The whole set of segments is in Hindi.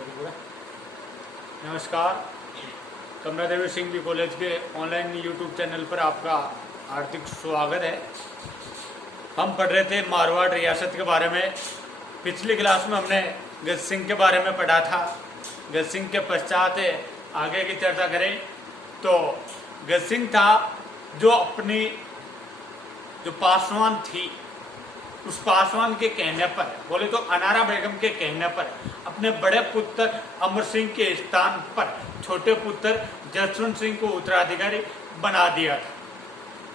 सॉरी पूरा। नमस्कार, कमला देवी सिंह जी कॉलेज के ऑनलाइन यूट्यूब चैनल पर आपका हार्दिक स्वागत है। हम पढ़ रहे थे मारवाड़ रियासत के बारे में। पिछली क्लास में हमने गज सिंह के बारे में पढ़ा था। गज सिंह के पश्चात आगे की चर्चा करें तो गज सिंह था जो अपनी जो पासवान थी उस पासवान के कहने पर, बोले तो अनारा बेगम के कहने पर, अपने बड़े पुत्र अमर सिंह के स्थान पर छोटे पुत्र जसवंत सिंह को उत्तराधिकारी बना दिया था।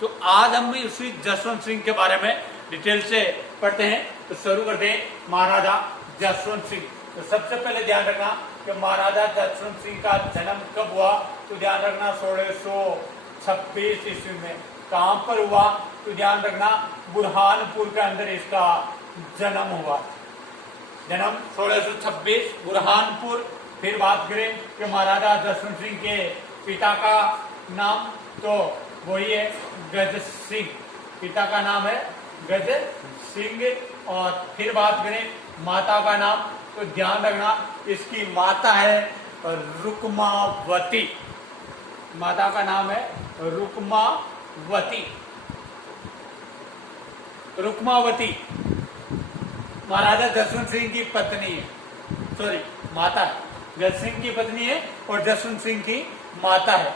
तो आज हम भी उसी जसवंत सिंह के बारे में डिटेल से पढ़ते हैं। तो शुरू करते हैं महाराजा जसवंत सिंह। तो सबसे पहले ध्यान रखना कि महाराजा जसवंत सिंह का जन्म कब हुआ, तो ध्यान रखना 1626 ईस्वी में। कहां पर हुआ, तो ध्यान रखना बुरहानपुर के अंदर इसका जन्म हुआ। जन्म 1626 बुरहानपुर। फिर बात करें कि महाराजा जसवंत सिंह के पिता का नाम, तो वही है गज सिंह। पिता का नाम है गज सिंह। और फिर बात करें माता का नाम, तो ध्यान रखना इसकी माता है रुक्मावती। माता का नाम है रुक्मावती। रुक्मावती महाराजा जसवंत सिंह की पत्नी है, सॉरी माता है। गज सिंह की पत्नी है और जसवंत सिंह की माता है।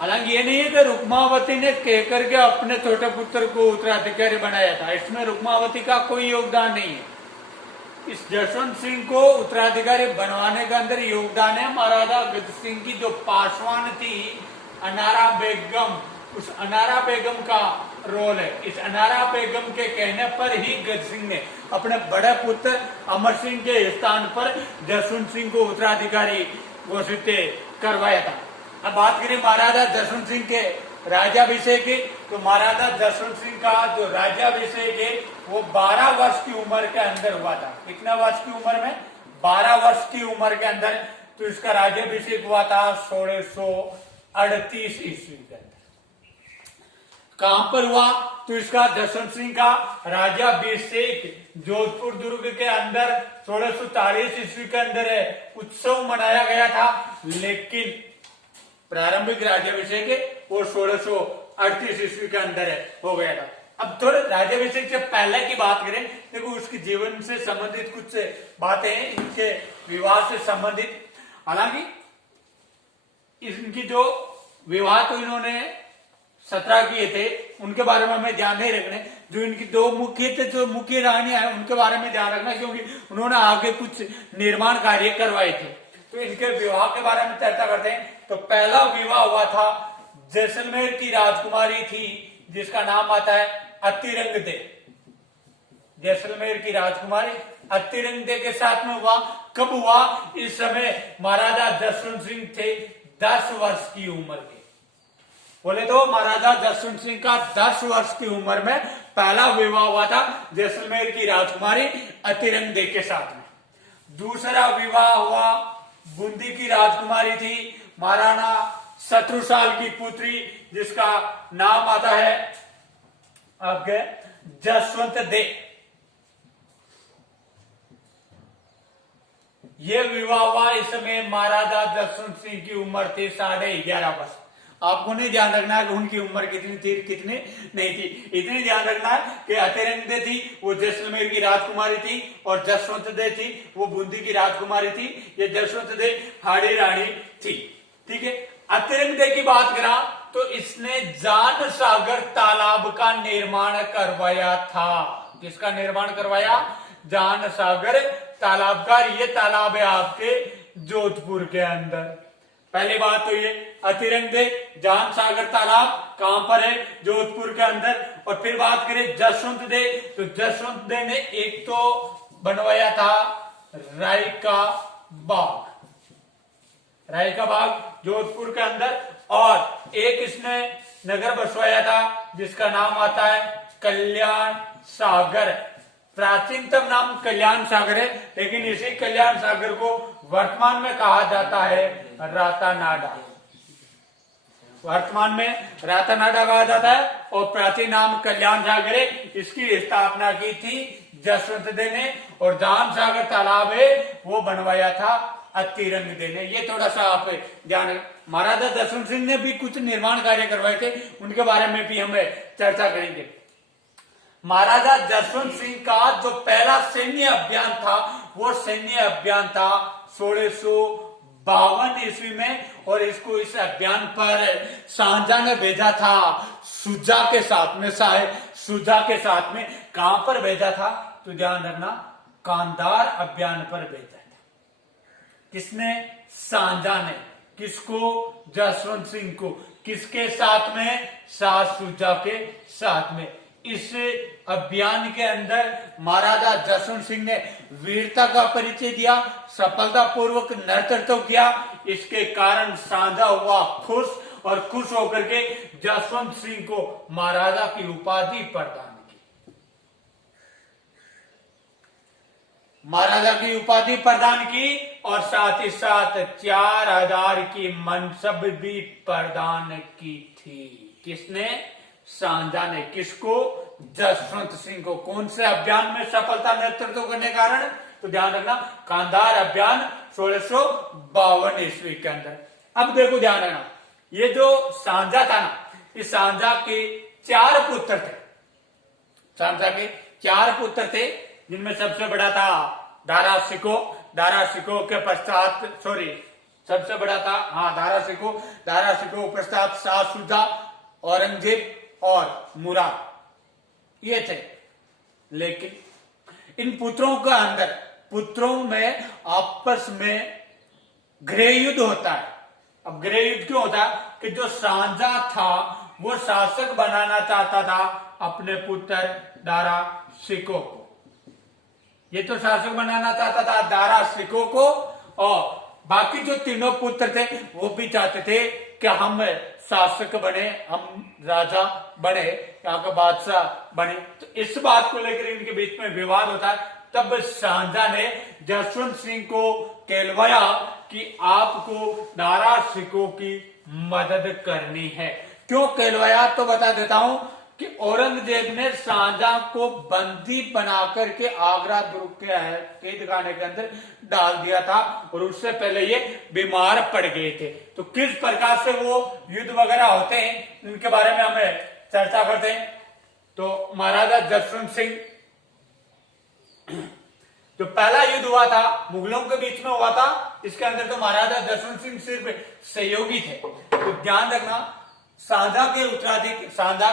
हालांकि ये नहीं है कि रुक्मावती ने कहकर के अपने छोटे पुत्र को उत्तराधिकारी बनाया था। इसमें रुक्मावती का कोई योगदान नहीं है। इस जसवंत सिंह को उत्तराधिकारी बनवाने का अंदर योगदान है महाराजा गज सिंह की जो पासवान थी अनारा बेगम, उस अनारा बेगम का रोल है। इस अनारा बेगम के कहने पर ही गज सिंह ने अपने बड़े पुत्र अमर सिंह के स्थान पर जसवंत सिंह को उत्तराधिकारी घोषित करवाया था। अब बात करें महाराजा जसवंत सिंह के राज्याभिषेक की, तो महाराजा जसवंत सिंह का जो राज्याभिषेक है वो 12 वर्ष की उम्र के अंदर हुआ था। कितना वर्ष की उम्र में? 12 वर्ष की उम्र के अंदर। तो इसका राज्याभिषेक हुआ था 1638 ईस्वी के अंदर। कहां पर हुआ, तो इसका जसवंत सिंह का राज्याभिषेक जोधपुर दुर्ग के अंदर 1640 ईस्वी के अंदर है उत्सव मनाया गया था। लेकिन प्रारंभिक राज्याभिषेक है वो 1638 ईस्वी के अंदर है हो गया था। अब थोड़े राज्याभिषेक से पहले की बात करें, देखो उसके जीवन से संबंधित कुछ बातें हैं, इनके विवाह से संबंधित। हालांकि इनकी जो विवाह तो इन्होंने 17 किए थे, उनके बारे में हमें ध्यान नहीं रखने। जो इनकी दो मुख्य थे, जो मुख्य रानियां हैं, उनके बारे में ध्यान रखना, क्योंकि उन्होंने आगे कुछ निर्माण कार्य करवाए थे। तो इनके विवाह के बारे में चर्चा करते हैं। तो पहला विवाह हुआ था जैसलमेर की राजकुमारी थी जिसका नाम आता है अतिरंगदे। जैसलमेर की राजकुमारी अतिरंगदे के साथ में हुआ। कब हुआ? इस समय महाराजा जसवंत सिंह थे 10 वर्ष की उम्र के। बोले तो महाराजा जसवंत सिंह का 10 वर्ष की उम्र में पहला विवाह हुआ था जैसलमेर की राजकुमारी अतिरंगदे के साथ में। दूसरा विवाह हुआ बूंदी की राजकुमारी थी महाराणा शत्रुसाल की पुत्री जिसका नाम आता है आपके जसवंत दे। यह विवाह हुआ इस समय महाराजा जसवंत सिंह की उम्र थी 11.5 वर्ष। आपको नहीं ध्यान रखना है कि उनकी उम्र कितनी थी कितनी नहीं थी, इतनी ध्यान रखना है कि अतिरंगदे थी वो जैसलमेर की राजकुमारी थी और जसवंत दे थी वो बूंदी की राजकुमारी थी। ये जसवंत दे हाड़ी रानी थी। ठीक है। अतिरंगदे की बात करा तो इसने जान सागर तालाब का निर्माण करवाया था। किसका निर्माण करवाया? जान सागर तालाब का। ये तालाब है आपके जोधपुर के अंदर। पहली बात तो ये अतिरंगदे जान सागर तालाब कहां पर है? जोधपुर के अंदर। और फिर बात करें जसवंत दे, तो जसवंत दे ने एक तो बनवाया था राय का बाग। राय का बाग जोधपुर के अंदर। और एक इसने नगर बसवाया था जिसका नाम आता है कल्याण सागर। प्राचीनतम नाम कल्याण सागर है, लेकिन इसी कल्याण सागर को वर्तमान में कहा जाता है रातानाडा। वर्तमान में रातानाडा कहा जाता है, और प्राचीन नाम कल्याण सागर है। इसकी स्थापना की थी जसवंत दे ने, और जाम सागर तालाब है वो बनवाया था अतिरंग दे ने। ये थोड़ा सा आप ध्यान। महाराजा जसवंत सिंह ने भी कुछ निर्माण कार्य करवाए थे, उनके बारे में भी हम चर्चा करेंगे। महाराजा जसवंत सिंह का जो पहला सैन्य अभियान था वो सैन्य अभियान था 1652 ईस्वी में, और इसको इस अभियान पर शाहजहां ने भेजा था सुजा के साथ में, सुजा के साथ में। कहां पर भेजा था तो ध्यान रखना, कांधार अभियान पर भेजा था। किसने? शाहजहां ने। किसको? जसवंत सिंह को। किसके साथ में? शाह सुजा के साथ में। इस अभियान के अंदर महाराजा जसवंत सिंह ने वीरता का परिचय दिया, सफलतापूर्वक नेतृत्व किया। इसके कारण शाहजहां हुआ खुश, और खुश होकर के जसवंत सिंह को महाराजा की उपाधि प्रदान की। महाराजा की उपाधि प्रदान की, और साथ ही साथ 4000 की मनसब भी प्रदान की थी। किसने? शाहजहां ने। किसको? जसवंत सिंह को। कौन से अभियान में सफलता नेतृत्व करने कारण? तो ध्यान रखना, कांधार अभियान 1652 ईस्वी के अंदर। अब देखो ध्यान रखना, ये जो शाहजहां था ना, इस शाहजहां के 4 पुत्र थे। शाहजहां के 4 पुत्र थे, जिनमें सबसे बड़ा था दारा शिकोह। दारा शिकोह के पश्चात सबसे बड़ा था दारा शिकोह। दारा शिकोह पश्चात शाह सुजा, औरंगजेब और मुराद, ये थे। लेकिन इन पुत्रों में आपस में गृह युद्ध होता है। अब गृह युद्ध क्यों होता है? कि जो शाहजहां था वो शासक बनाना चाहता था अपने पुत्र दारा शिकोह को। ये तो शासक बनाना चाहता था दारा शिकोह को, और बाकी जो तीनों पुत्र थे वो भी चाहते थे कि हम शासक बने, हम राजा बने, यहाँ का बादशाह बने। तो इस बात को लेकर इनके बीच में विवाद होता है। तब शाहजहां ने जसवंत सिंह को कहलवाया कि आपको दारा शिकोह की मदद करनी है। क्यों कहलवाया तो बता देता हूं कि औरंगजेब ने शाहजहां को बंदी बना करके आगरा दुर्ग के कैद खाने के अंदर डाल दिया था, और उससे पहले ये बीमार पड़ गए थे। तो किस प्रकार से वो युद्ध वगैरह होते हैं, इनके बारे में हमें चर्चा करते हैं। तो महाराजा जसवंत सिंह, जो पहला युद्ध हुआ था मुगलों के बीच में हुआ था, इसके अंदर तो महाराजा जसवंत सिंह सिर्फ सहयोगी थे। तो ध्यान रखना, शाहजहां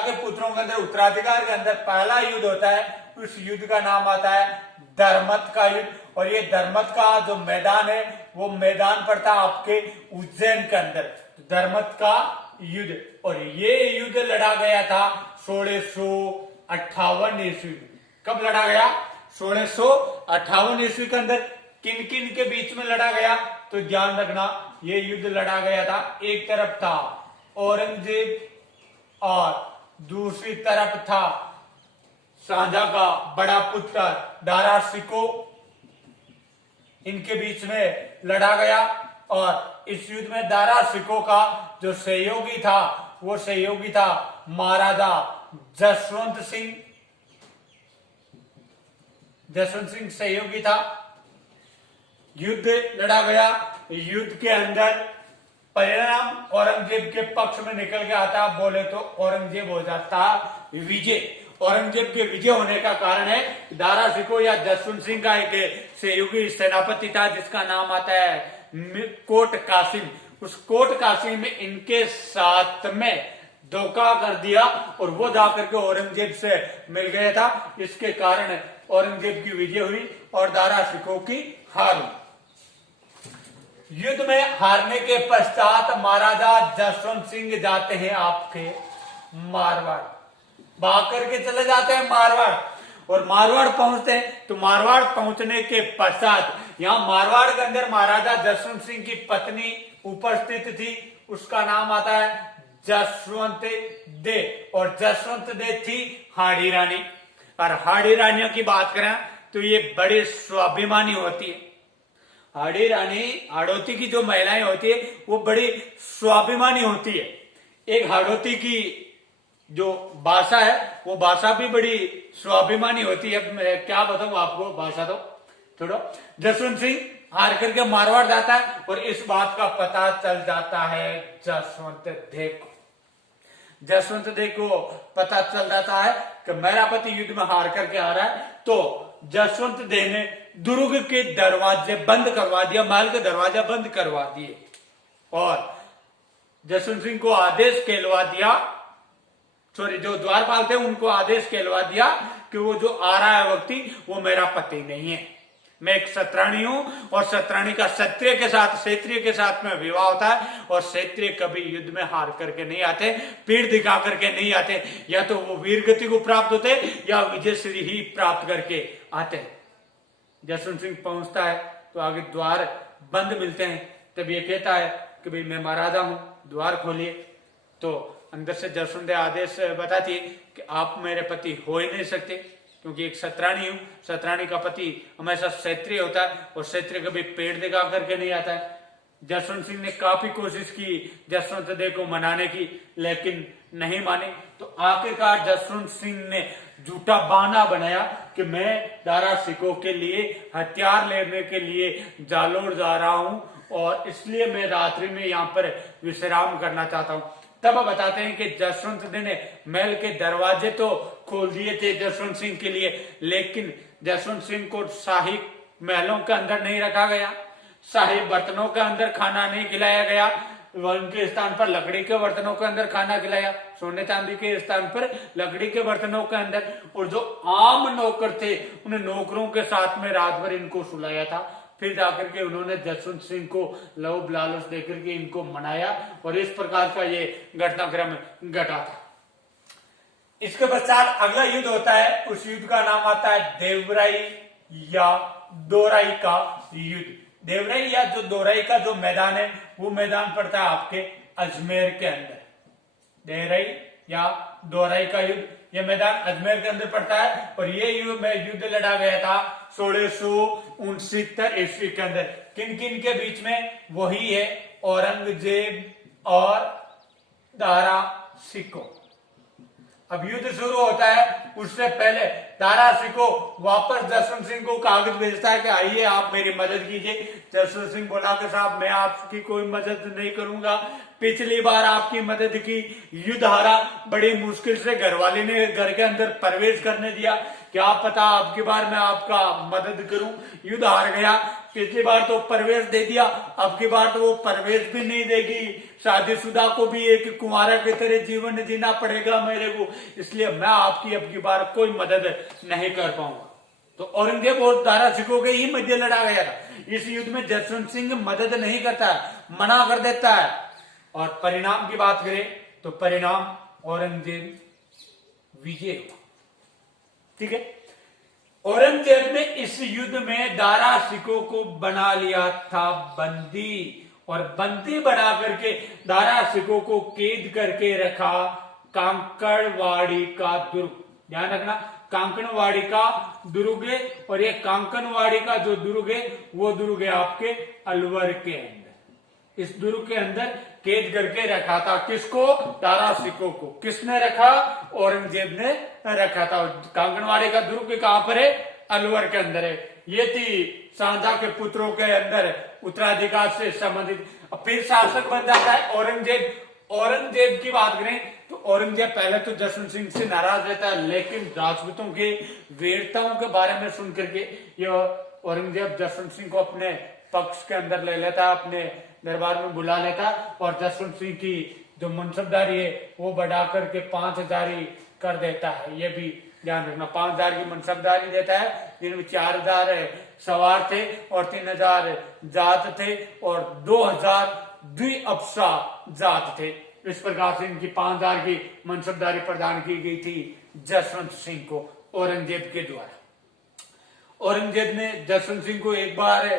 के पुत्रों के अंदर उत्तराधिकार के अंदर पहला युद्ध होता है। उस युद्ध का नाम आता है धर्मत का युद्ध, और ये धर्मत का जो मैदान है वो मैदान पड़ता है आपके उज्जैन के अंदर, धर्मत का युद्ध। और ये युद्ध लड़ा गया था 1658 ईस्वी में। कब लड़ा गया? 1658 ईस्वी के अंदर। किन किन के बीच में लड़ा गया? तो ध्यान रखना, ये युद्ध लड़ा गया था, एक तरफ था औरंगजेब और दूसरी तरफ था शाहजहां का बड़ा पुत्र दारा शिकोह। इनके बीच में लड़ा गया, और इस युद्ध में दारा शिकोह का जो सहयोगी था वो सहयोगी था महाराजा जसवंत सिंह। जसवंत सिंह सहयोगी था। युद्ध लड़ा गया। युद्ध के अंदर परिणाम औरंगजेब के पक्ष में निकल के आता, बोले तो औरंगजेब हो जाता विजय। औरंगजेब के विजय होने का कारण है दारा शिकोह या जसवंत सिंह का एक सहयोगी सेनापति था जिसका नाम आता है कोट कासिम। उस कोट कासिम में इनके साथ में धोखा कर दिया, और वो जाकर के औरंगजेब से मिल गया था। इसके कारण औरंगजेब की विजय हुई और दारा शिकोह की हार हुई। युद्ध में हारने के पश्चात महाराजा जसवंत सिंह जाते हैं आपके मारवाड़, भाग करके चले जाते हैं मारवाड़, और मारवाड़ पहुंचते हैं। तो मारवाड़ पहुंचने के पश्चात यहाँ मारवाड़ के अंदर महाराजा जसवंत सिंह की पत्नी उपस्थित थी, उसका नाम आता है जसवंत दे, और जसवंत दे थी हाड़ी रानी। और हाड़ी रानियों की बात करें तो ये बड़े स्वाभिमानी होती है। हाड़ी रानी, हाड़ौती की जो महिलाएं होती है वो बड़ी स्वाभिमानी होती है। एक हाड़ौती की जो भाषा है वो भाषा भी बड़ी स्वाभिमानी होती है। मैं क्या बताऊं आपको भाषा तो छोड़ो। जसवंत सिंह हार करके मारवाड़ जाता है और इस बात का पता चल जाता है जसवंत देव को। जसवंत देव को पता चल जाता है कि मेरा पति युद्ध में हार करके आ रहा है। तो जसवंत देव ने दुर्ग के दरवाजे बंद करवा दिया, महल के दरवाजा बंद करवा दिए और जसवंत सिंह को आदेश कहलवा दिया, सॉरी जो द्वारपाल थे उनको आदेश कहलवा दिया कि वो जो आ रहा है व्यक्ति वो मेरा पति नहीं है। मैं एक सत्राणी हूं और सत्राणी का क्षत्रिय के साथ, क्षेत्रीय के साथ में विवाह होता है और क्षेत्रीय कभी युद्ध में हार करके नहीं आते, पीठ दिखा करके नहीं आते, या तो वो वीर गति को प्राप्त होते या विजयश्री ही प्राप्त करके आते। जसवंत सिंह पहुंचता है तो आगे द्वार बंद मिलते हैं। तब ये कहता है कि भाई मैं महाराजा हूं, द्वार खोलिए। तो अंदर से जसवंत आदेश बताती है कि आप मेरे पति हो ही नहीं सकते, क्योंकि एक सत्राणी हूं, सत्राणी का पति हमेशा क्षेत्रीय होता है और क्षेत्रीय कभी पेड़ दिखा करके नहीं आता है। जसवंत सिंह ने काफी कोशिश की जसवंत देव को मनाने की, लेकिन नहीं माने। तो आखिरकार जसवंत सिंह ने झूठा बहाना बनाया कि मैं दारा सिकों के लिए हथियार लेने के लिए जालोर जा रहा हूं और इसलिए मैं रात्रि में यहाँ पर विश्राम करना चाहता हूं। तब बताते हैं कि जसवंत देव ने महल के दरवाजे तो खोल दिए थे जसवंत सिंह के लिए, लेकिन जसवंत सिंह को शाही महलों के अंदर नहीं रखा गया, शाही बर्तनों के अंदर खाना नहीं खिलाया गया, उनके स्थान पर लकड़ी के बर्तनों के अंदर खाना खिलाया, सोने चांदी के स्थान पर लकड़ी के बर्तनों के अंदर। और जो आम नौकर थे उन नौकरों के साथ में रात भर इनको सुलाया था। फिर जाकर के उन्होंने जसवंत सिंह को लोभ लालच देकर के इनको मनाया और इस प्रकार का ये घटनाक्रम घटा था। इसके पश्चात अगला युद्ध होता है, उस युद्ध का नाम आता है देवराई या दोराई का युद्ध। देवराई या जो दोराई का जो मैदान है वो मैदान पड़ता है आपके अजमेर के अंदर। देवराई या दोराई का युद्ध ये मैदान अजमेर के अंदर पड़ता है और ये युद्ध लड़ा गया था 1669 ईस्वी के अंदर। किन किन के बीच में? वही है औरंगजेब और दारा सिकों। अब युद्ध शुरू होता है, उससे पहले दारा सिकों वापस जसवंत सिंह को कागज भेजता है कि आइए आप मेरी मदद कीजिए। जसवंत सिंह बोला कि साहब मैं आपकी कोई मदद नहीं करूंगा, पिछली बार आपकी मदद की, युद्ध हारा, बड़ी मुश्किल से घरवाली ने घर के अंदर प्रवेश करने दिया, क्या पता आपकी बार मैं आपका मदद करूं। युद्ध हार गया, पिछली बार तो प्रवेश दे दिया, अब की बार तो वो प्रवेश भी नहीं देगी। शादीशुदा को भी एक कुंवारा की तरह जीवन जीना पड़ेगा मेरे को, इसलिए मैं आपकी अब की बार कोई मदद नहीं कर पाऊंगा। तो औरंगजेब और दारा सिकों के ही मध्य लड़ा गया था। इस युद्ध में जसवंत सिंह मदद नहीं करता है, मना कर देता है। और परिणाम की बात करें तो परिणाम औरंगजेब विजय हुआ। ठीक है, औरंगजेब ने इस युद्ध में दारा सिकों को बना लिया था बंदी, और बंदी बना करके दारा सिकों को कैद करके रखा कांकड़वाड़ी का दुर्ग। ध्यान रखना, कांकड़वाड़ी का दुर्ग है और ये कांकड़वाड़ी का जो दुर्ग है वो दुर्ग है आपके अलवर के अंदर। इस दुर्ग के अंदर कैद करके रखा था किसको? दारा सिकों को। किसने रखा? औरंगजेब ने रखा था। कांकड़वाड़ी का दुर्ग कहां पर है? अलवर के अंदर है। ये थी शांजा के पुत्रों के अंदर उत्तराधिकार से संबंधित। फिर शासक बन जाता है औरंगजेब। औरंगजेब की बात करें तो औरंगजेब पहले तो जसवंत सिंह से नाराज रहता है, लेकिन राजपूतों के वीरताओं के बारे में सुनकर के यह औरंगजेब जसवंत सिंह को अपने पक्ष के अंदर ले लेता, अपने दरबार में बुला लेता और जसवंत सिंह की जो मनसबदारी है वो बढ़ा करके 5000 कर देता है। ये भी ध्यान रखना, 5000 की मनसबदारी देता है, जिनमें 4000 सवार थे और 3000 जात थे और 2000 द्विअपसा जात थे। इस प्रकार से इनकी 5000 की मनसबदारी प्रदान की गई थी जसवंत सिंह को औरंगजेब के द्वारा। औरंगजेब ने जसवंत सिंह को एक बार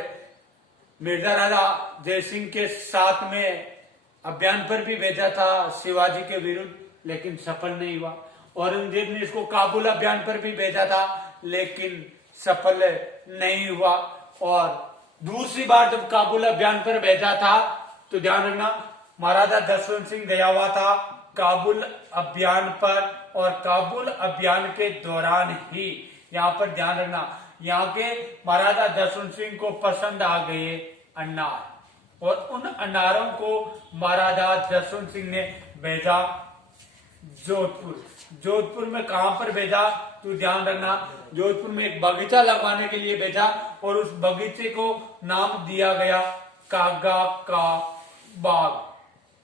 मिर्जा राजा जय सिंह के साथ में अभियान पर भी भेजा था शिवाजी के विरुद्ध, लेकिन सफल नहीं हुआ। औरंगजेब ने इसको काबुल अभियान पर भी भेजा था, लेकिन सफल नहीं हुआ। और दूसरी बार जब काबुल अभियान पर भेजा था तो ध्यान रखना, महाराजा जसवंत सिंह गया हुआ था काबुल अभियान पर, और काबुल अभियान के दौरान ही, यहाँ पर ध्यान रखना, यहाँ के महाराजा जसवंत सिंह को पसंद आ गए अनार, और उन अनारों को महाराजा जसवंत सिंह ने भेजा जोधपुर। जोधपुर में कहां पर भेजा तो ध्यान रखना, जोधपुर में एक बगीचा लगवाने के लिए भेजा, और उस बगीचे को नाम दिया गया कागा का बाग।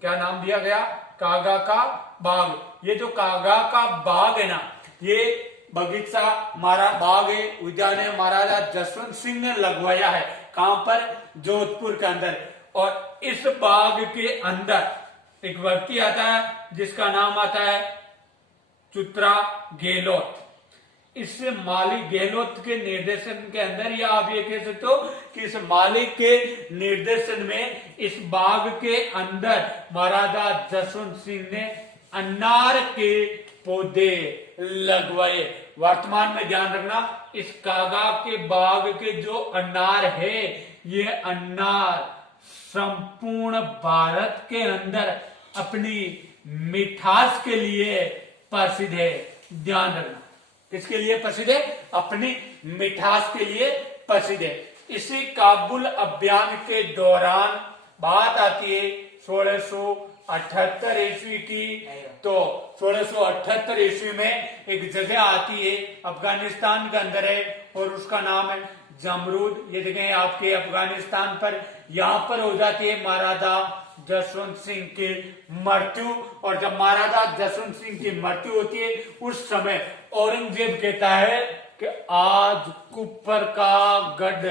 क्या नाम दिया गया? कागा का बाग। ये जो कागा का बाग है ना, ये बगीचा हमारा बाग है, उद्यान है, महाराजा जसवंत सिंह ने लगवाया है। कहां पर? जोधपुर के अंदर। और इस बाग के अंदर एक व्यक्ति आता है जिसका नाम आता है चुत्रा गहलोत। इस मालिक गहलोत के निर्देशन के अंदर, या आप ये कह सकते हो कि इस मालिक के निर्देशन में इस बाग के अंदर महाराजा जसवंत सिंह ने अनार के पौधे लगवाए। वर्तमान में ध्यान रखना, इस कागा के बाग के जो अनार है, ये अनार संपूर्ण भारत के अंदर अपनी मिठास के लिए प्रसिद्ध है। ध्यान रखना, किसके लिए प्रसिद्ध है? अपनी मिठास के लिए प्रसिद्ध है। इसी काबुल अभियान के दौरान बात आती है 1678 ईस्वी की। तो 1678 ईस्वी में एक जगह आती है, अफगानिस्तान के अंदर है, और उसका नाम है जमरूद। ये देखें आपके अफगानिस्तान पर, यहां पर हो जाती है महाराजा जसवंत सिंह की मृत्यु। और जब महाराजा जसवंत सिंह की मृत्यु होती है, उस समय औरंगजेब कहता है कि आज कुपर का गढ़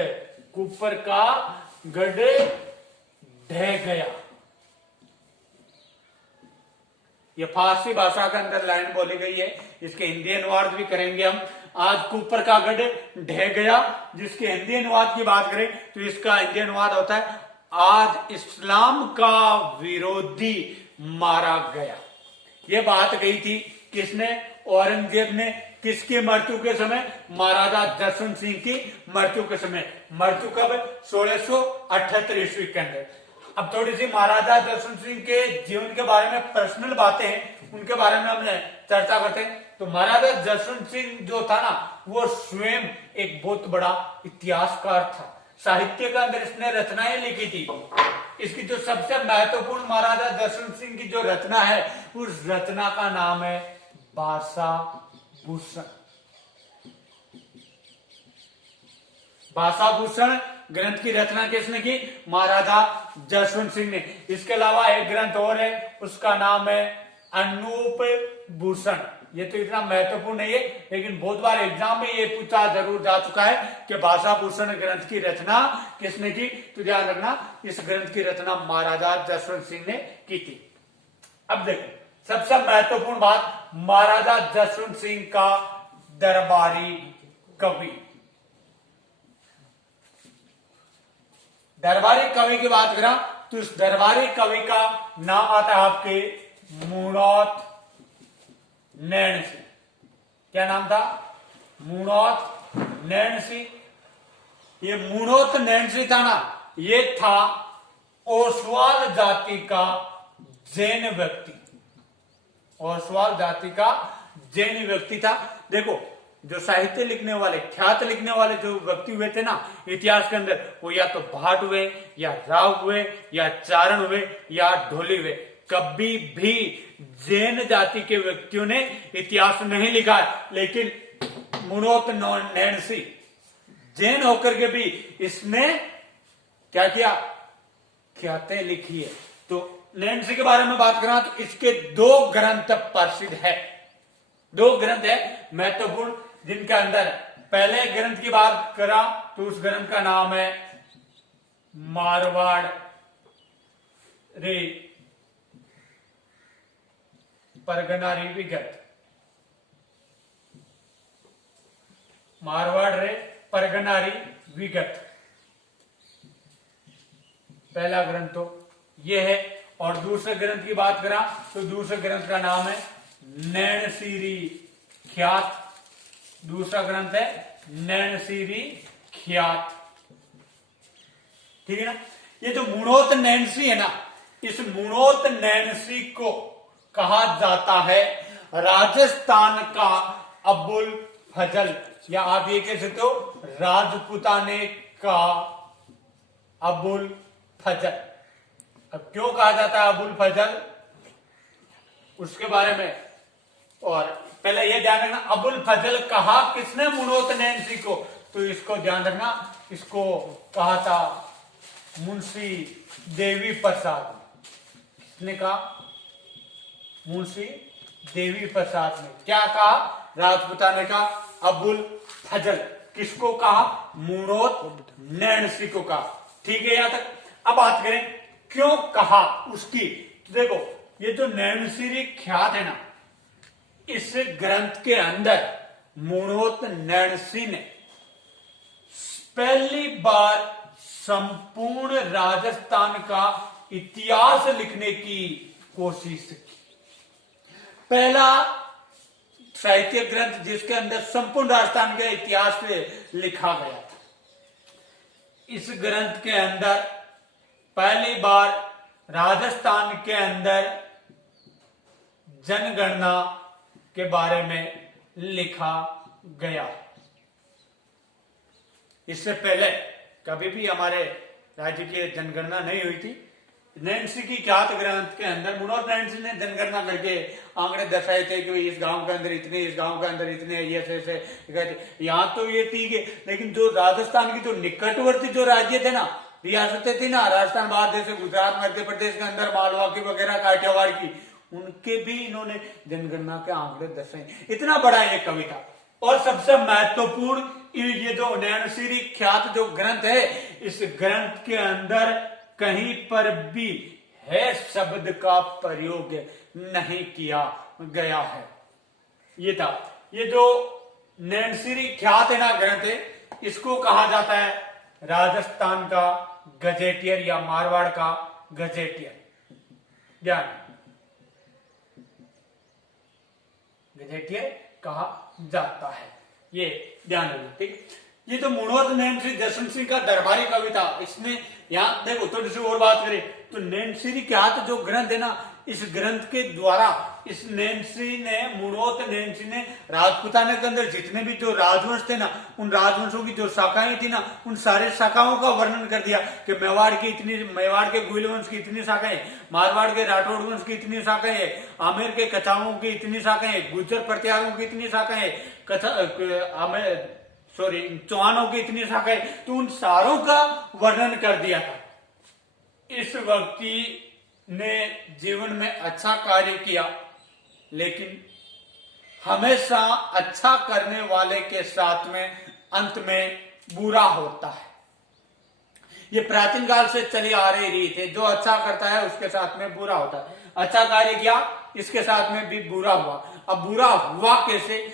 ढह गया। ये फारसी भाषा के अंदर लाइन बोली गई है, इसके हिंदी अनुवाद भी करेंगे हम। आज कुपर का गढ़ ढह गया, जिसके हिंदी अनुवाद की बात करें तो इसका हिंदी अनुवाद होता है आज इस्लाम का विरोधी मारा गया। ये बात कही थी किसने? औरंगजेब ने। किसकी मृत्यु के समय? महाराजा जसवंत सिंह की मृत्यु के समय। मृत्यु कब? 1678 ईस्वी के अंदर। अब थोड़ी सी महाराजा जसवंत सिंह के जीवन के बारे में पर्सनल बातें हैं, उनके बारे में हम चर्चा करते हैं। तो महाराजा जसवंत सिंह जो था ना, वो स्वयं एक बहुत बड़ा इतिहासकार था। साहित्य के अंदर इसने रचनाएं लिखी थी। इसकी जो सबसे महत्वपूर्ण महाराजा जसवंत सिंह की जो रचना है, उस रचना का नाम है भाषा भूषण। भाषा भूषण ग्रंथ की रचना किसने की? महाराजा जसवंत सिंह ने। इसके अलावा एक ग्रंथ और है, उसका नाम है अनूप भूषण। ये तो इतना महत्वपूर्ण नहीं है, लेकिन बहुत बार एग्जाम में ये पूछा जरूर जा चुका है कि भाषा भूषण ग्रंथ की रचना किसने की? तो ध्यान रखना, इस ग्रंथ की रचना महाराजा जसवंत सिंह ने की थी। अब देखो सबसे महत्वपूर्ण बात, महाराजा जसवंत सिंह का दरबारी कवि। दरबारी कवि की बात करा तो इस दरबारी कवि का नाम आता है आपके मुणौत नैन सिंह। क्या नाम था? मुणौत नैन सिंह। ये मुणौत नैन सिंह था ना, ये था ओसवाल जाति का जैन व्यक्ति। ओसवाल जाति का जैन व्यक्ति था। देखो जो साहित्य लिखने वाले, ख्यात लिखने वाले जो व्यक्ति हुए थे ना इतिहास के अंदर, वो या तो भाट हुए, या राव हुए, या चारण हुए, या ढोली हुए। कभी भी जैन जाति के व्यक्तियों ने इतिहास नहीं लिखा। लेकिन मुणौत नैन सिंह जैन होकर के भी इसने क्या किया? ख्यातें लिखी है। तो नैन सिंह के बारे में बात करा तो इसके 2 ग्रंथ प्रसिद्ध है। 2 ग्रंथ है महत्वपूर्ण, जिनके अंदर पहले ग्रंथ की बात करा तो उस ग्रंथ का नाम है मारवाड़ रे परगनारी विगत। मारवाड़ रे परगनारी विगत पहला ग्रंथ तो ये है। और दूसरे ग्रंथ की बात करा तो दूसरे ग्रंथ का नाम है नैनसीरी ख्यात। दूसरा ग्रंथ है नैनसीरी ख्यात। ठीक है ना। ये जो मुणौत नैनसी है ना, इस मुणौत नैनसी को कहा जाता है राजस्थान का अबुल फजल, या आप ये कह सकते हो राजपूताने का अबुल फजल। अब क्यों कहा जाता है अबुल फजल, उसके बारे में, और पहले ये ध्यान रखना अबुल फजल कहा किसने मुनोत नैनसी को, तो इसको ध्यान रखना, इसको कहा था मुंशी देवी प्रसाद। किसने कहा? मुंशी देवी प्रसाद ने क्या कहा? राजपूताने का अबुल फजल। किसको कहा? मुनोत नैनसी को कहा। ठीक है यहां तक। अब बात करें क्यों कहा उसकी। देखो ये जो नैनसीरी ख्यात है ना, इस ग्रंथ के अंदर मुनोत नैनसी ने पहली बार संपूर्ण राजस्थान का इतिहास लिखने की कोशिश की। पहला साहित्य ग्रंथ जिसके अंदर संपूर्ण राजस्थान के इतिहास से लिखा गया था। इस ग्रंथ के अंदर पहली बार राजस्थान के अंदर जनगणना के बारे में लिखा गया। इससे पहले कभी भी हमारे राज्य की जनगणना नहीं हुई थी। नैनसी की ख्यात ग्रंथ के अंदर मुनोत नैनसी ने जनगणना करके आंकड़े दर्शाए थे कि इस गांव के अंदर इतने, इस गांव के अंदर इतने, ये ऐसे यहाँ तो ये ठीक है, लेकिन जो राजस्थान की जो निकटवर्ती जो राज्य थे ना, रियासतें थी ना, राजस्थान बाहर से गुजरात मध्य प्रदेश के अंदर मालवा की वगैरह काठियावाड़ की, उनके भी इन्होंने जनगणना के आंकड़े दर्शाए। इतना बड़ा ये कविता। और सबसे महत्वपूर्ण ये जो नैनसीरी ख्यात जो ग्रंथ है, इस ग्रंथ के अंदर कहीं पर भी है शब्द का प्रयोग नहीं किया गया है। ये था, ये जो नैनसीरी ख्यात है ना ग्रंथ है, इसको कहा जाता है राजस्थान का गजेटियर या मारवाड़ का गजेटियर। ध्यान, गजेटियर कहा जाता है, ये ध्यान रखना। ठीक। ये तो मुनोत नैनसी जसवंत सिंह का दरबारी कविता, इसमें यहाँ देखो थोड़ी सी और बात करें तो नैनसी ख्यात जो ग्रंथ है ना, इस ग्रंथ के द्वारा इस नैनसी ने, मुनोत नैनसी ने राजपूताना के अंदर जितने भी जो राजवंश थे ना, उन राजवंशों की जो शाखाएं थी ना, उन सारे शाखाओं का वर्णन कर दिया कि मेवाड़ की इतनी, मेवाड़ के गुहिल वंश की इतनी शाखाएं, मारवाड़ के राठौड़ वंश की इतनी शाखाएं है, आमेर के कछाओं की इतनी शाखाएं, गुर्जर प्रत्यारों की इतनी शाखाएं, चौहानों की इतनी शाखाएं, तो उन सारों का वर्णन कर दिया था। इस व्यक्ति ने जीवन में अच्छा कार्य किया, लेकिन हमेशा अच्छा करने वाले के साथ में अंत में बुरा होता है। ये प्राचीन काल से चली आ रही रीत है, जो अच्छा करता है उसके साथ में बुरा होता है। अच्छा कार्य किया, इसके साथ में भी बुरा हुआ। अब बुरा हुआ कैसे?